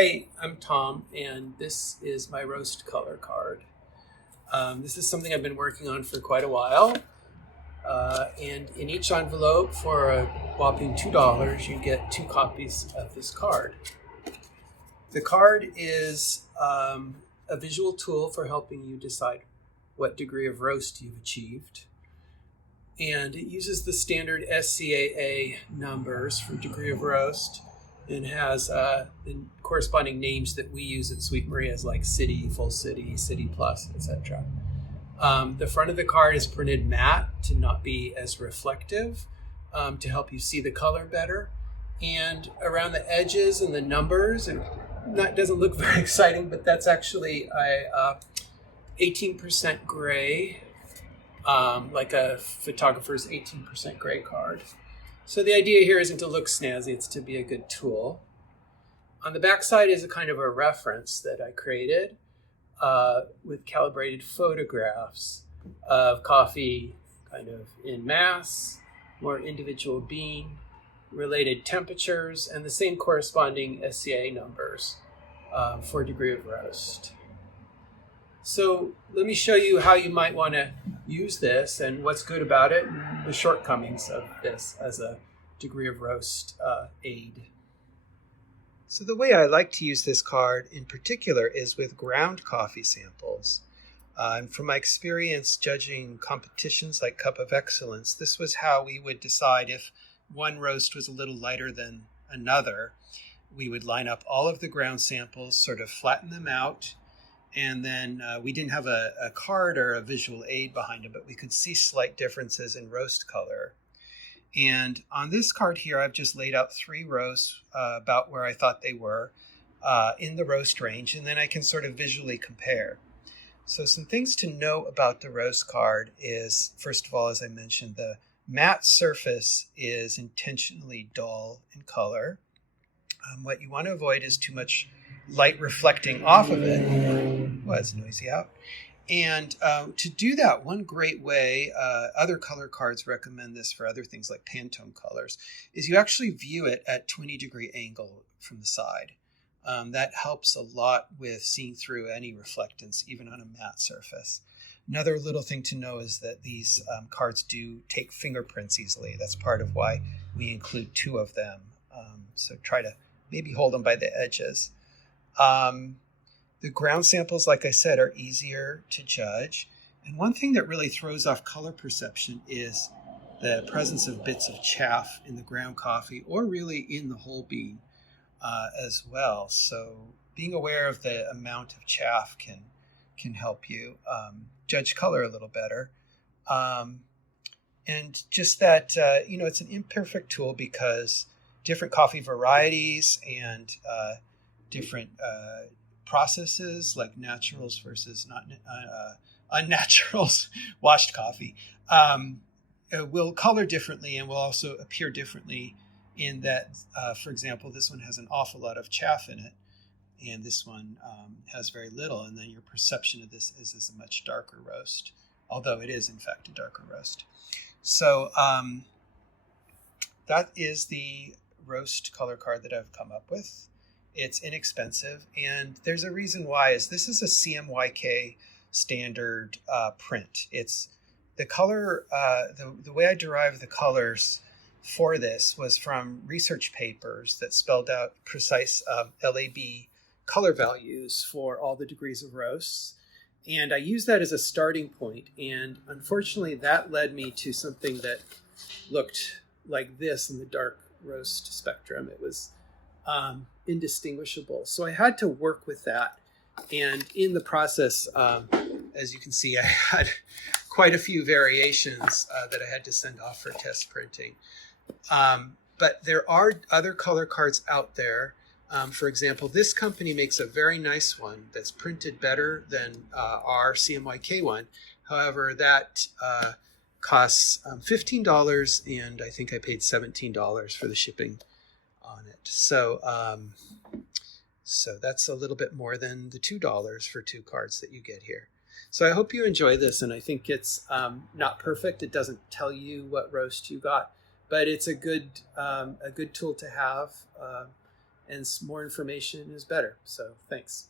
Hey, I'm Tom, and this is my roast color card. This is something I've been working on for quite a while, and in each envelope for a whopping $2, you get 2 copies of this card. The card is a visual tool for helping you decide what degree of roast you've achieved, and it uses the standard SCAA numbers for degree of roast, and has the corresponding names that we use at Sweet Maria's, like City, Full City, City Plus, etc. The front of the card is printed matte to not be as reflective, to help you see the color better. And around the edges and the numbers, and that doesn't look very exciting, but that's actually a 18% gray, like a photographer's 18% gray card. So the idea here isn't to look snazzy, it's to be a good tool. On the back side is a kind of a reference that I created with calibrated photographs of coffee kind of in mass, more individual bean, related temperatures, and the same corresponding SCA numbers for degree of roast. So let me show you how you might want to use this and what's good about it and the shortcomings of this as a degree of roast aid. So the way I like to use this card in particular is with ground coffee samples. And from my experience judging competitions like Cup of Excellence, this was how we would decide if one roast was a little lighter than another. We would line up all of the ground samples, sort of flatten them out, and then we didn't have a card or a visual aid behind it, but we could see slight differences in roast color. And on this card here, I've just laid out 3 roasts about where I thought they were in the roast range, and then I can sort of visually compare. So some things to know about the roast card is, first of all, as I mentioned, the matte surface is intentionally dull in color. What you want to avoid is too much light reflecting off of it. Well, it's noisy out. And to do that, one great way, other color cards recommend this for other things like Pantone colors, is you actually view it at 20-degree angle from the side. That helps a lot with seeing through any reflectance, even on a matte surface. Another little thing to know is that these cards do take fingerprints easily. That's part of why we include 2 of them. So try to maybe hold them by the edges. The ground samples, like I said, are easier to judge. And one thing that really throws off color perception is the presence of bits of chaff in the ground coffee, or really in the whole bean as well. So being aware of the amount of chaff can help you judge color a little better. And just that, it's an imperfect tool because different coffee varieties and different processes like naturals versus not unnaturals, washed coffee, will color differently and will also appear differently in that, for example, this one has an awful lot of chaff in it, and this one has very little, and then your perception of this is a much darker roast, although it is in fact a darker roast. So that is the roast color card that I've come up with. It's inexpensive, and there's a reason why. Is this is a CMYK standard print. It's the color. The way I derived the colors for this was from research papers that spelled out precise LAB color values for all the degrees of roasts, and I used that as a starting point. And unfortunately, that led me to something that looked like this in the dark roast spectrum. It was indistinguishable. So I had to work with that. And in the process, as you can see, I had quite a few variations that I had to send off for test printing. But there are other color cards out there. For example, this company makes a very nice one that's printed better than our CMYK one. However, that costs $15, and I think I paid $17 for the shipping on it. So that's a little bit more than the $2 for 2 cards that you get here. So I hope you enjoy this, and I think it's not perfect. It doesn't tell you what roast you got, but it's a good tool to have, and more information is better. So thanks.